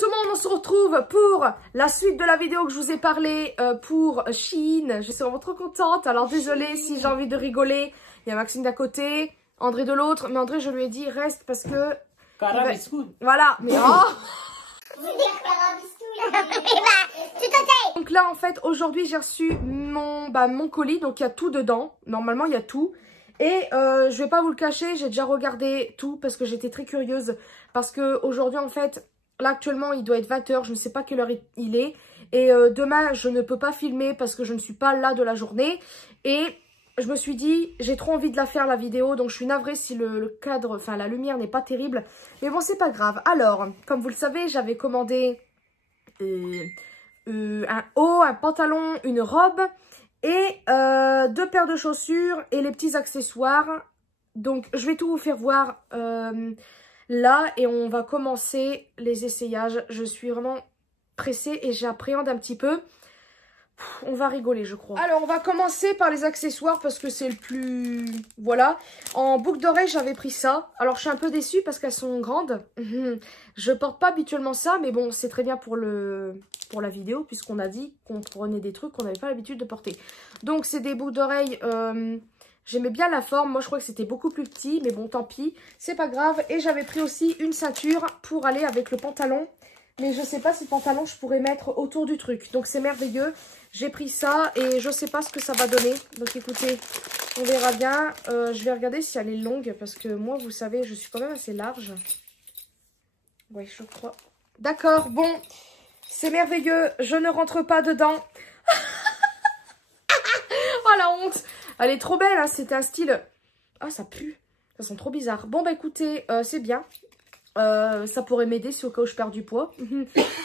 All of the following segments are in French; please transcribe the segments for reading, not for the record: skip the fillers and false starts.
tout le monde, on se retrouve pour la suite de la vidéo que je vous ai parlé pour Shein. Je suis vraiment trop contente. Alors désolée si j'ai envie de rigoler. Il y a Maxime d'un côté, André de l'autre. Mais André, je lui ai dit reste parce que... Voilà, mais oh. Donc là en fait aujourd'hui j'ai reçu mon colis. Donc il y a tout dedans. Normalement il y a tout. Et je vais pas vous le cacher, j'ai déjà regardé tout parce que j'étais très curieuse. Parce que aujourd'hui en fait... Là actuellement il doit être 20 h, je ne sais pas quelle heure il est. Et demain je ne peux pas filmer parce que je ne suis pas là de la journée. Et je me suis dit j'ai trop envie de la faire la vidéo. Donc je suis navrée si le cadre, enfin la lumière n'est pas terrible. Mais bon c'est pas grave. Alors comme vous le savez j'avais commandé un haut, un pantalon, une robe. Et 2 paires de chaussures et les petits accessoires. Donc je vais tout vous faire voir là et on va commencer les essayages. Je suis vraiment pressée et j'appréhende un petit peu. On va rigoler je crois. Alors on va commencer par les accessoires parce que c'est le plus... Voilà. En boucle d'oreille j'avais pris ça. Alors je suis un peu déçue parce qu'elles sont grandes. Je porte pas habituellement ça mais bon c'est très bien pour la vidéo puisqu'on a dit qu'on prenait des trucs qu'on n'avait pas l'habitude de porter. Donc c'est des boucles d'oreilles... J'aimais bien la forme, moi je crois que c'était beaucoup plus petit, mais bon tant pis, c'est pas grave. Et j'avais pris aussi une ceinture pour aller avec le pantalon, mais je sais pas si le pantalon je pourrais mettre autour du truc. Donc c'est merveilleux, j'ai pris ça et je sais pas ce que ça va donner. Donc écoutez, on verra bien. Je vais regarder si elle est longue, parce que moi vous savez, je suis quand même assez large. Oui, je crois. D'accord, bon, c'est merveilleux, je ne rentre pas dedans. Oh la honte! Elle est trop belle, hein. C'était un style... Ah, ça pue. Ça sent trop bizarre. Bon, bah écoutez, c'est bien. Ça pourrait m'aider si au cas où je perds du poids.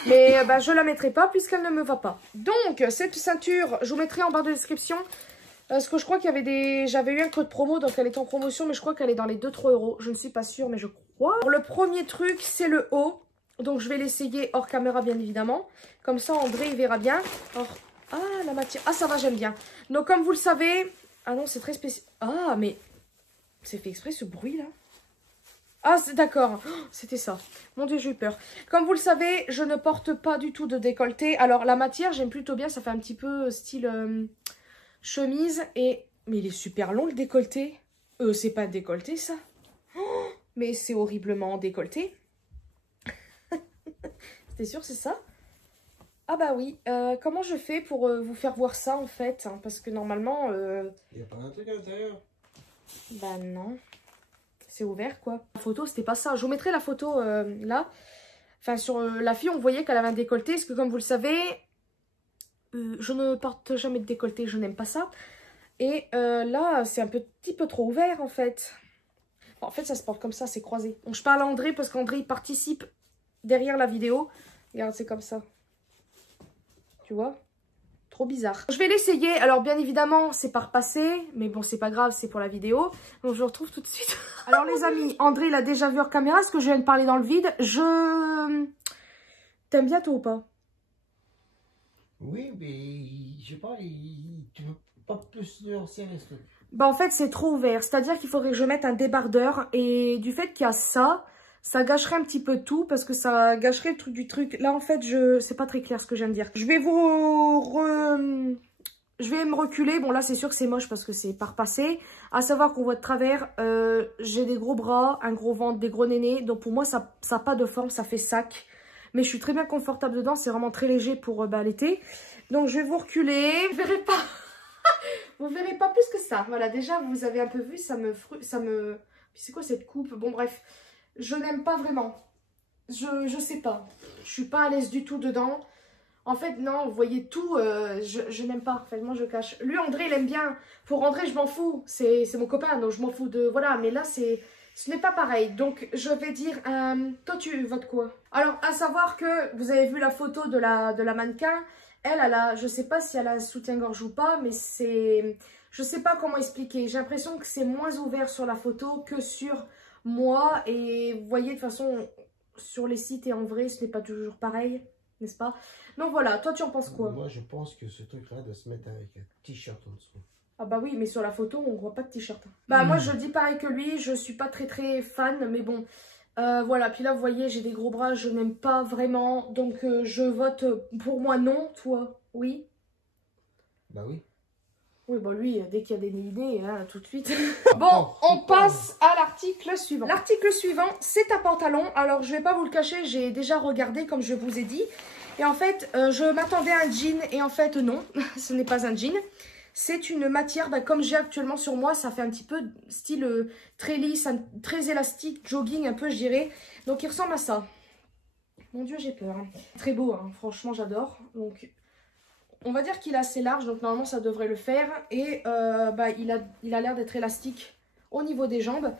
Mais bah, je la mettrai pas puisqu'elle ne me va pas. Donc, cette ceinture, je vous mettrai en barre de description. Parce que je crois qu'il y avait des... J'avais eu un code promo, donc elle est en promotion. Mais je crois qu'elle est dans les 2-3 euros. Je ne suis pas sûre, mais je crois. Alors, le premier truc, c'est le haut. Donc, je vais l'essayer hors caméra, bien évidemment. Comme ça, André, il verra bien. Alors, ah, la matière. Ah, ça va, j'aime bien. Donc, comme vous le savez... Ah non, c'est très spécial. Ah, mais c'est fait exprès ce bruit-là. Ah, d'accord. Oh, c'était ça. Mon Dieu, j'ai eu peur. Comme vous le savez, je ne porte pas du tout de décolleté. Alors, la matière, j'aime plutôt bien. Ça fait un petit peu style chemise. Et... Mais il est super long, le décolleté. C'est pas décolleté, ça. Oh, mais c'est horriblement décolleté. T'es sûr, c'est ça? Ah bah oui, comment je fais pour vous faire voir ça en fait, hein, parce que normalement... Il n'y a pas un truc à l'intérieur? Bah non, c'est ouvert quoi. La photo c'était pas ça, je vous mettrai la photo là. Enfin sur la fille on voyait qu'elle avait un décolleté, parce que comme vous le savez, je ne porte jamais de décolleté, je n'aime pas ça. Et là c'est un petit peu trop ouvert en fait. Bon, en fait ça se porte comme ça, c'est croisé. Donc je parle à André parce qu'André il participe derrière la vidéo. Regarde, c'est comme ça. Tu vois? Trop bizarre. Je vais l'essayer. Alors bien évidemment c'est par passé. Mais bon c'est pas grave, c'est pour la vidéo. Donc je vous retrouve tout de suite. Alors les amis, André l'a déjà vu hors caméra. Est-ce que je viens de parler dans le vide? T'aimes bien toi ou pas? Oui mais je sais pas, tu veux pas plus de resserrer ce truc? Bah en fait c'est trop ouvert. C'est-à-dire qu'il faudrait que je mette un débardeur. Et du fait qu'il y a ça... Ça gâcherait un petit peu tout parce que ça gâcherait le truc du truc. Là, en fait, c'est pas très clair ce que je viens de dire. Je vais je vais me reculer. Bon, là, c'est sûr que c'est moche parce que c'est par passé. À savoir qu'on voit de travers, j'ai des gros bras, un gros ventre, des gros nénés. Donc, pour moi, ça n'a pas de forme, ça fait sac. Mais je suis très bien confortable dedans. C'est vraiment très léger pour l'été. Donc, je vais vous reculer. Vous verrez pas. Vous verrez pas plus que ça. Voilà, déjà, vous avez un peu vu, ça me... C'est quoi cette coupe? Bon, bref. Je n'aime pas vraiment. Je sais pas. Je suis pas à l'aise du tout dedans. En fait, non, vous voyez tout, je n'aime pas. En fait, moi, je cache. Lui, André, il aime bien. Pour André, je m'en fous. C'est mon copain, donc je m'en fous de... Voilà, mais là, ce n'est pas pareil. Donc, je vais dire... toi, tu votes quoi? Alors, à savoir que vous avez vu la photo de la mannequin. Elle a... Je sais pas si elle a un soutien-gorge ou pas, mais c'est... Je sais pas comment expliquer. J'ai l'impression que c'est moins ouvert sur la photo que sur... moi, et vous voyez de toute façon sur les sites et en vrai ce n'est pas toujours pareil, n'est-ce pas? Donc voilà, toi tu en penses quoi? Moi je pense que ce truc là doit se mettre avec un t-shirt en dessous. Ah bah oui, mais sur la photo on voit pas de t-shirt. Bah moi je dis pareil que lui, je suis pas très fan, mais bon, Voilà, puis là vous voyez j'ai des gros bras, je n'aime pas vraiment, donc je vote pour moi non, toi, oui? Bah oui. Oui, bon lui, dès qu'il y a des idées, hein, tout de suite. Bon, on passe à l'article suivant. L'article suivant, c'est un pantalon. Alors, je vais pas vous le cacher, j'ai déjà regardé, comme je vous ai dit. Et en fait, je m'attendais à un jean, et en fait, non, ce n'est pas un jean. C'est une matière, bah, comme j'ai actuellement sur moi, ça fait un petit peu style très lisse, très élastique, jogging un peu, je dirais. Donc, il ressemble à ça. Mon Dieu, j'ai peur. Hein. Très beau, hein. Franchement, j'adore. Donc... On va dire qu'il est assez large, donc normalement ça devrait le faire. Et bah, il a l'air d'être élastique au niveau des jambes.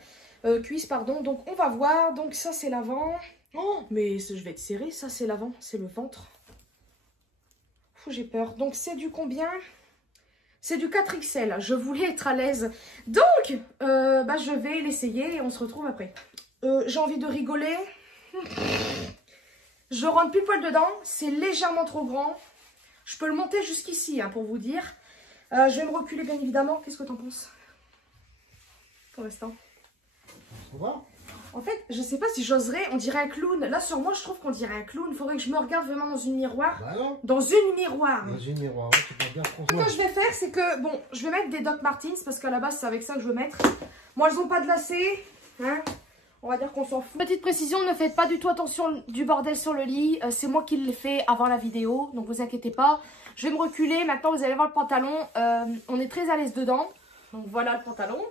Cuisses, pardon. Donc on va voir. Donc ça c'est l'avant. Oh, mais je vais être serré. Ça c'est l'avant. C'est le ventre. J'ai peur. Donc c'est du combien? C'est du 4XL. Je voulais être à l'aise. Donc bah, je vais l'essayer et on se retrouve après. J'ai envie de rigoler. Je rentre plus poil dedans. C'est légèrement trop grand. Je peux le monter jusqu'ici, hein, pour vous dire. Je vais me reculer, bien évidemment. Qu'est-ce que tu en penses? Pour l'instant. Ça va? En fait, je sais pas si j'oserais. On dirait un clown. Là, sur moi, je trouve qu'on dirait un clown. Il faudrait que je me regarde vraiment dans une miroir. Bah non. Dans une miroir. Dans une miroir, ouais, tu peux bien Ce que je vais faire, c'est que... Bon, je vais mettre des Doc Martens, parce qu'à la base, c'est avec ça que je veux mettre. Moi, elles n'ont pas de lacets. Hein. On va dire qu'on s'en fout. Petite précision, ne faites pas du tout attention du bordel sur le lit. C'est moi qui l'ai fait avant la vidéo, donc vous inquiétez pas. Je vais me reculer. Maintenant, vous allez voir le pantalon. On est très à l'aise dedans. Donc voilà le pantalon.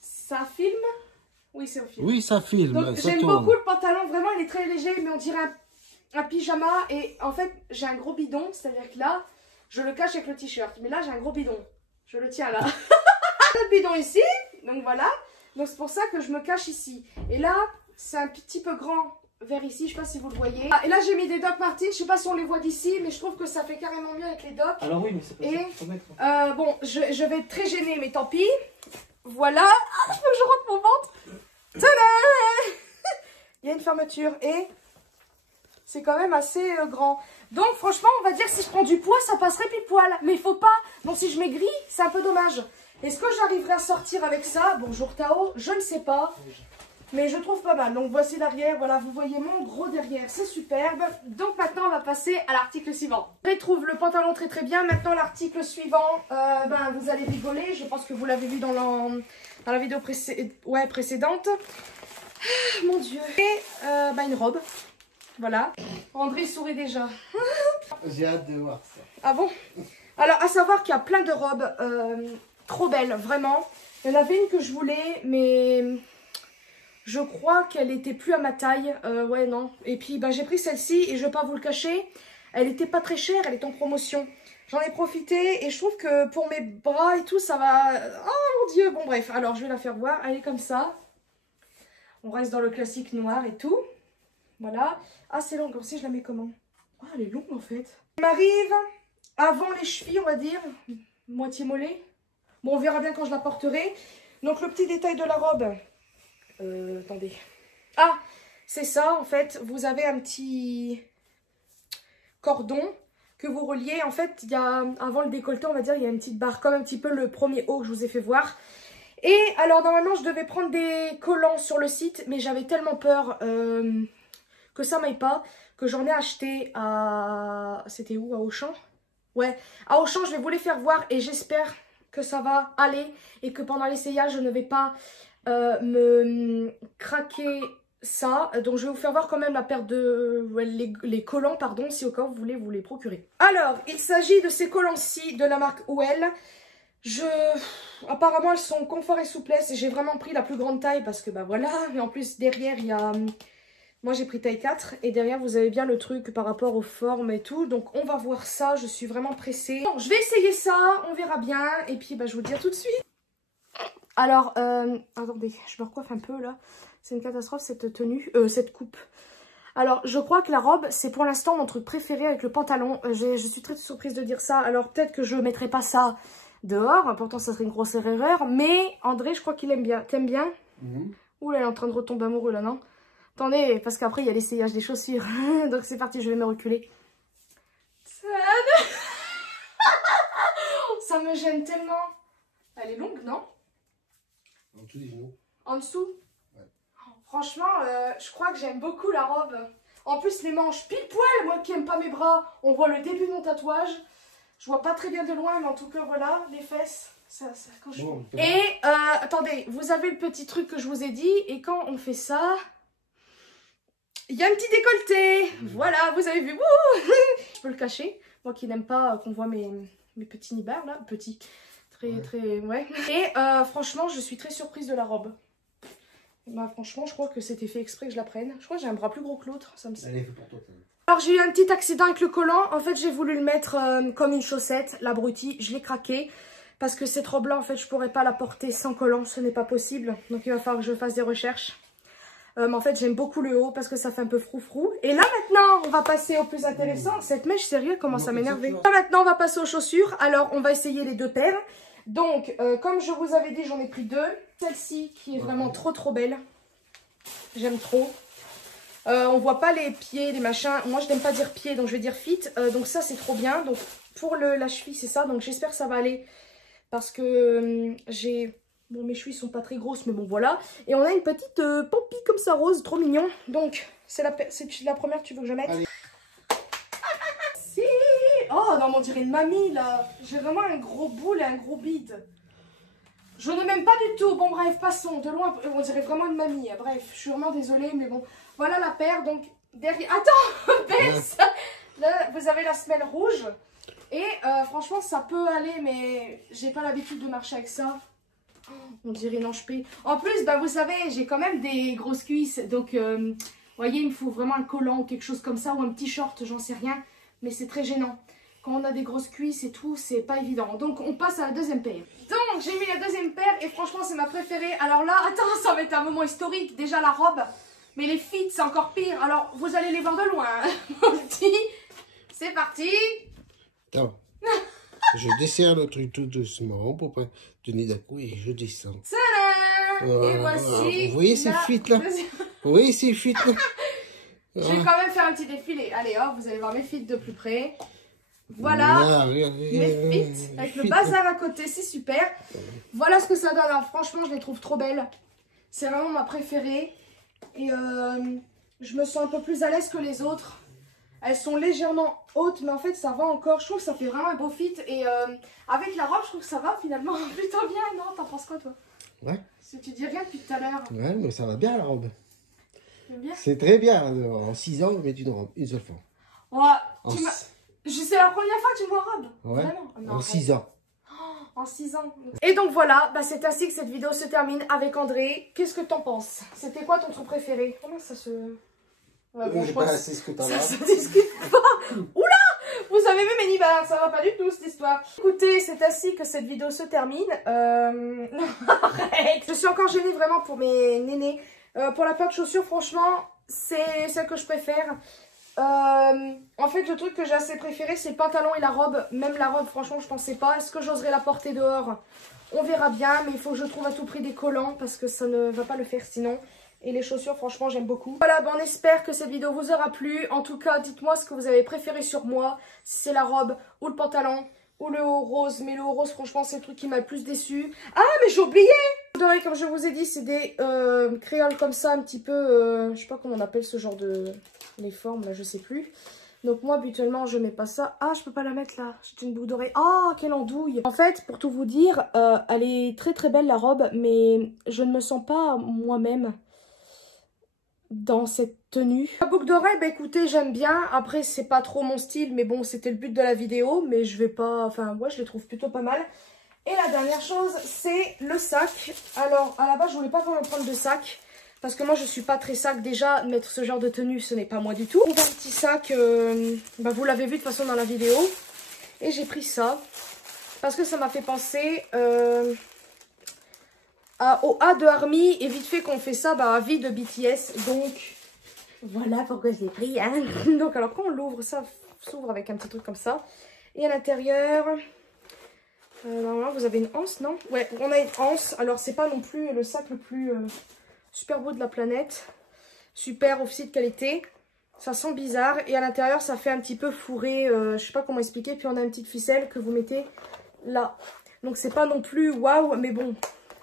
Ça filme? Oui, c'est au film. Oui, ça filme. Donc j'aime beaucoup le pantalon. Vraiment, il est très léger, mais on dirait un pyjama. Et en fait, j'ai un gros bidon. C'est-à-dire que là, je le cache avec le t-shirt. Mais là, j'ai un gros bidon. Je le tiens là. Le bidon ici. Donc voilà. Donc c'est pour ça que je me cache ici. Et là, c'est un petit peu grand vers ici, je sais pas si vous le voyez. Et là, j'ai mis des Doc Martens, je sais pas si on les voit d'ici, mais je trouve que ça fait carrément mieux avec les Doc. Alors oui, mais c'est pas ça qu'il faut mettre. Bon, je vais être très gênée, mais tant pis. Voilà. Ah, il faut que je rentre mon ventre. Tada! Il y a une fermeture et c'est quand même assez grand. Donc franchement, on va dire que si je prends du poids, ça passerait pile poil. Mais il faut pas. Donc si je maigris, c'est un peu dommage. Est-ce que j'arriverai à sortir avec ça? Bonjour Tao, je ne sais pas. Mais je trouve pas mal. Donc voici l'arrière. Voilà, vous voyez mon gros derrière. C'est superbe. Donc maintenant, on va passer à l'article suivant. Je trouve le pantalon très très bien. Maintenant, l'article suivant, ben, vous allez rigoler. Je pense que vous l'avez vu dans la vidéo précédente. Ah, mon Dieu. Et ben, une robe. Voilà. André sourit déjà. J'ai hâte de voir ça. Ah bon? Alors, à savoir qu'il y a plein de robes trop belles, vraiment. Il y en avait une que je voulais, mais je crois qu'elle était plus à ma taille. Ouais, non. Et puis, bah, j'ai pris celle-ci et je vais pas vous le cacher. Elle était pas très chère, elle est en promotion. J'en ai profité et je trouve que pour mes bras et tout, ça va... Oh mon Dieu. Bon, bref. Alors, je vais la faire voir. Elle est comme ça. On reste dans le classique noir et tout. Voilà. Ah, c'est long. Aussi, je la mets comment? Oh, elle est longue, en fait. Elle m'arrive avant les chevilles, on va dire. Moitié mollet. Bon, on verra bien quand je la porterai. Donc, le petit détail de la robe. Attendez. Ah, c'est ça, en fait. Vous avez un petit cordon que vous reliez. En fait, il y a, avant le décolleté, on va dire, il y a une petite barre, comme un petit peu le premier haut que je vous ai fait voir. Et alors, normalement, je devais prendre des collants sur le site, mais j'avais tellement peur que ça m'aille pas, que j'en ai acheté à... C'était où? À Auchan? Ouais, à Auchan, je vais vous les faire voir et j'espère que ça va aller et que pendant l'essayage, je ne vais pas me craquer ça. Donc, je vais vous faire voir quand même la paire de... les collants, pardon, si au cas où vous voulez vous les procurer. Alors, il s'agit de ces collants-ci de la marque Well. Apparemment, elles sont confort et souplesse et j'ai vraiment pris la plus grande taille parce que, bah voilà, mais en plus, derrière, il y a... Moi, j'ai pris taille 4 et derrière, vous avez bien le truc par rapport aux formes et tout. Donc, on va voir ça. Je suis vraiment pressée. Bon, je vais essayer ça. On verra bien. Et puis, bah, je vous le dis tout de suite. Alors, attendez, je me recoiffe un peu, là. C'est une catastrophe, cette tenue, cette coupe. Alors, je crois que la robe, c'est pour l'instant mon truc préféré avec le pantalon. Je suis très surprise de dire ça. Alors, peut-être que je ne mettrai pas ça dehors. Pourtant, ça serait une grosse erreur. Mais, André, je crois qu'il aime bien. T'aimes bien? Ouh là, elle est en train de retomber amoureux, là, non? Attendez, parce qu'après, il y a l'essayage des chaussures. Donc, c'est parti, je vais me reculer. Ça me gêne tellement. Elle est longue, non? En dessous des genoux. En dessous? Ouais. Oh, Franchement, je crois que j'aime beaucoup la robe. En plus, les manches pile poil, moi qui aime pas mes bras, on voit le début de mon tatouage. Je vois pas très bien de loin, mais en tout cas, voilà, les fesses. Ça quand je... Bon, Et, attendez, vous avez le petit truc que je vous ai dit, et quand on fait ça, il y a un petit décolleté. Voilà, vous avez vu, wouh. Je peux le cacher, moi qui n'aime pas qu'on voit mes petits nibards, là, petits, très, ouais. Et franchement, je suis très surprise de la robe. Bah franchement, je crois que c'était fait exprès que je la prenne. Je crois que j'ai un bras plus gros que l'autre, ça me semble. Elle est faite pour toi. Alors j'ai eu un petit accident avec le collant. En fait, j'ai voulu le mettre comme une chaussette, l'abruti. Je l'ai craqué parce que cette robe-là, en fait, je pourrais pas la porter sans collant. Ce n'est pas possible. Donc il va falloir que je fasse des recherches. Mais en fait, j'aime beaucoup le haut parce que ça fait un peu froufrou. Et là, maintenant, on va passer au plus intéressant. Cette mèche, sérieux, commence à m'énerver. Là, maintenant, on va passer aux chaussures. Alors, on va essayer les deux paires. Donc, comme je vous avais dit, j'en ai pris deux. Celle-ci qui est vraiment trop belle. J'aime trop. On voit pas les pieds, les machins. Moi, je n'aime pas dire pieds, donc je vais dire feet. Donc ça, c'est trop bien. Donc pour la cheville, c'est ça. Donc j'espère que ça va aller. Parce que j'ai... Bon, mes chevilles sont pas très grosses, mais bon, voilà. Et on a une petite pompie comme ça, rose, trop mignon. Donc, c'est la première que tu veux que je mette. Allez. Si. Oh, non, on dirait une mamie, là. J'ai vraiment un gros boule et un gros bide. Je ne m'aime pas du tout. Bon, bref, passons. De loin, on dirait vraiment une mamie. Bref, je suis vraiment désolée, mais bon. Voilà la paire. Donc, derrière... Attends, baisse. Là, vous avez la semelle rouge. Et franchement, ça peut aller, mais j'ai pas l'habitude de marcher avec ça. Oh, on dirait une hanche-pée. En plus, bah, vous savez, j'ai quand même des grosses cuisses. Donc, vous voyez, il me faut vraiment un collant ou quelque chose comme ça. Ou un petit short, j'en sais rien. Mais c'est très gênant. Quand on a des grosses cuisses et tout, c'est pas évident. Donc, on passe à la deuxième paire. Donc, j'ai mis la deuxième paire et franchement, c'est ma préférée. Alors là, attends, ça va être un moment historique. Déjà, la robe. Mais les fits, c'est encore pire. Alors, vous allez les voir de loin. C'est parti. Attends. Je desserre le truc tout doucement pour pas tenir d'un coup et je descends. Tadam. Et voici. Vous voyez ces fuites là? Vous voyez ces fuites là? Je vais quand même faire un petit défilé. Allez, hop, vous allez voir mes fits de plus près. Voilà, mes fits avec le bazar à côté, c'est super. Voilà ce que ça donne. Alors, franchement, je les trouve trop belles. C'est vraiment ma préférée. Et je me sens un peu plus à l'aise que les autres. Elles sont légèrement hautes, mais en fait, ça va encore. Je trouve que ça fait vraiment un beau fit. Et avec la robe, je trouve que ça va finalement plutôt bien. Non, t'en penses quoi, toi? Ouais. Si tu dis rien depuis tout à l'heure. Ouais, mais ça va bien la robe. Bien. C'est très bien. En 6 ans, mettre une robe, une seule fois. Ouais, c'est la première fois que tu me vois en robe. Ouais. Vraiment. Non, en 6 ans. En 6 ans. Et donc voilà, bah c'est ainsi que cette vidéo se termine avec André. Qu'est-ce que t'en penses? C'était quoi ton truc préféré? Comment ça se... Ouais, bon, je pense c'est ce que t'en ça as. se discute pas. Oula! Vous avez vu mes nibards, ça va pas du tout cette histoire. Écoutez, c'est ainsi que cette vidéo se termine. Non, arrête. Je suis encore gênée vraiment pour mes nénés. Pour la paire de chaussures, franchement, c'est celle que je préfère. En fait, le truc que j'ai assez préféré, c'est le pantalon et la robe. Même la robe, franchement, je pensais pas. Est-ce que j'oserais la porter dehors? On verra bien, mais il faut que je trouve à tout prix des collants parce que ça ne va pas le faire sinon. Et les chaussures, franchement, j'aime beaucoup. Voilà, ben, on espère que cette vidéo vous aura plu. En tout cas, dites-moi ce que vous avez préféré sur moi. Si c'est la robe ou le pantalon ou le haut rose. Mais le haut rose, franchement, c'est le truc qui m'a le plus déçu. Ah, mais j'ai oublié! Comme je vous ai dit, c'est des créoles comme ça, un petit peu... je sais pas comment on appelle ce genre de... les formes, là, je sais plus. Donc moi, habituellement, je mets pas ça. Ah, je peux pas la mettre là. J'ai une boule dorée. Ah, quelle andouille! En fait, pour tout vous dire, elle est très belle la robe, mais je ne me sens pas moi-même dans cette tenue. La boucle d'oreille, bah écoutez, j'aime bien. Après, c'est pas trop mon style, mais bon, c'était le but de la vidéo. Mais je vais pas... Enfin, moi, je les trouve plutôt pas mal. Et la dernière chose, c'est le sac. Alors, à la base, je voulais pas vraiment prendre de sac. Parce que moi, je suis pas très sac. Déjà, mettre ce genre de tenue, ce n'est pas moi du tout. Un petit sac, bah, vous l'avez vu de toute façon dans la vidéo. Et j'ai pris ça. Parce que ça m'a fait penser... au A de Army, et vite fait qu'on fait ça, bah, à V de BTS, donc voilà pourquoi je l'ai pris, hein. Donc alors quand on l'ouvre, ça s'ouvre avec un petit truc comme ça, et à l'intérieur, normalement vous avez une anse, non? Ouais, on a une anse, alors c'est pas non plus le sac le plus super beau de la planète, super officier de qualité, ça sent bizarre, et à l'intérieur ça fait un petit peu fourré, je sais pas comment expliquer, puis on a une petite ficelle que vous mettez là, donc c'est pas non plus waouh, mais bon...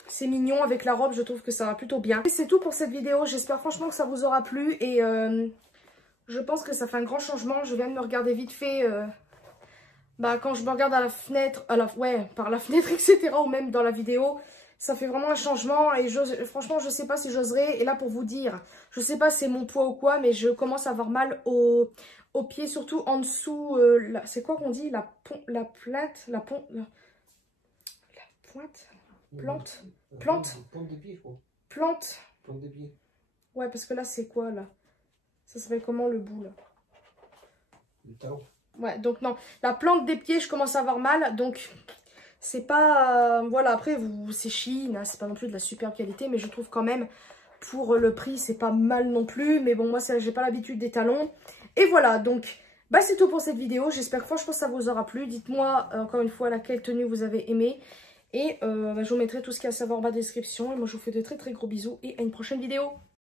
c'est mignon avec la robe, je trouve que ça va plutôt bien. Et c'est tout pour cette vidéo, j'espère franchement que ça vous aura plu et je pense que ça fait un grand changement. Je viens de me regarder vite fait, quand je me regarde à la fenêtre, par la fenêtre etc. ou même dans la vidéo. Ça fait vraiment un changement et franchement, je sais pas si j'oserais. Et là, pour vous dire, je sais pas si c'est mon poids ou quoi, mais je commence à avoir mal aux pieds, surtout en dessous. C'est quoi qu'on dit? La pointe? Plante. Ouais, parce que là, c'est quoi, là? Ça s'appelle comment, le bout, là? Le talon. Ouais, donc non. La plante des pieds, je commence à avoir mal, donc... C'est pas... voilà, après, c'est Chine, hein, c'est pas non plus de la superbe qualité, mais je trouve quand même, pour le prix, c'est pas mal non plus. Mais bon, moi, j'ai pas l'habitude des talons. Et voilà, donc, c'est tout pour cette vidéo. J'espère que franchement, ça vous aura plu. Dites-moi, encore une fois, laquelle tenue vous avez aimé. Et je vous mettrai tout ce qu'il y a à savoir en bas de la description. Et moi, je vous fais de très très gros bisous et à une prochaine vidéo.